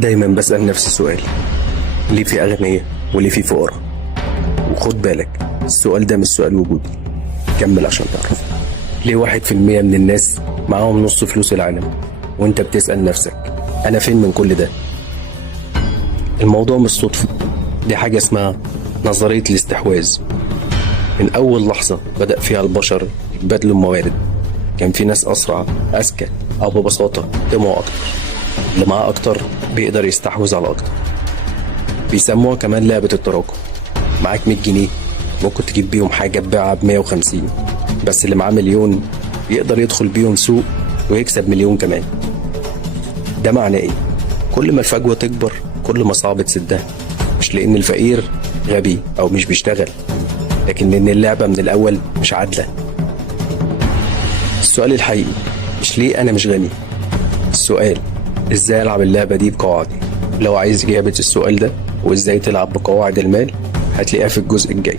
دايما بسأل نفسي سؤال: ليه في أغنياء وليه في فقراء؟ وخد بالك، السؤال ده مش سؤال وجودي. كمل عشان تعرف. ليه 1% من الناس معاهم نص فلوس العالم وانت بتسأل نفسك أنا فين من كل ده؟ الموضوع مش صدفة، دي حاجة اسمها نظرية الاستحواذ. من أول لحظة بدأ فيها البشر يتبادلوا الموارد، كان في ناس أسرع أذكى أو ببساطة طمعوا أكتر. اللي معاه أكتر بيقدر يستحوذ على أكتر. بيسموها كمان لعبة التراكم. معاك 100 جنيه ممكن تجيب بيهم حاجة تبيعها ب150، بس اللي معاه مليون يقدر يدخل بيهم سوق ويكسب مليون كمان. ده معناه إيه؟ كل ما الفجوة تكبر كل ما صعب تسدها، مش لأن الفقير غبي أو مش بيشتغل، لكن لأن اللعبة من الأول مش عادلة. السؤال الحقيقي مش ليه أنا مش غني، السؤال إزاي ألعب اللعبة دي بقواعدي. لو عايز إجابة السؤال ده وإزاي تلعب بقواعد المال هتلاقيها في الجزء الجاي.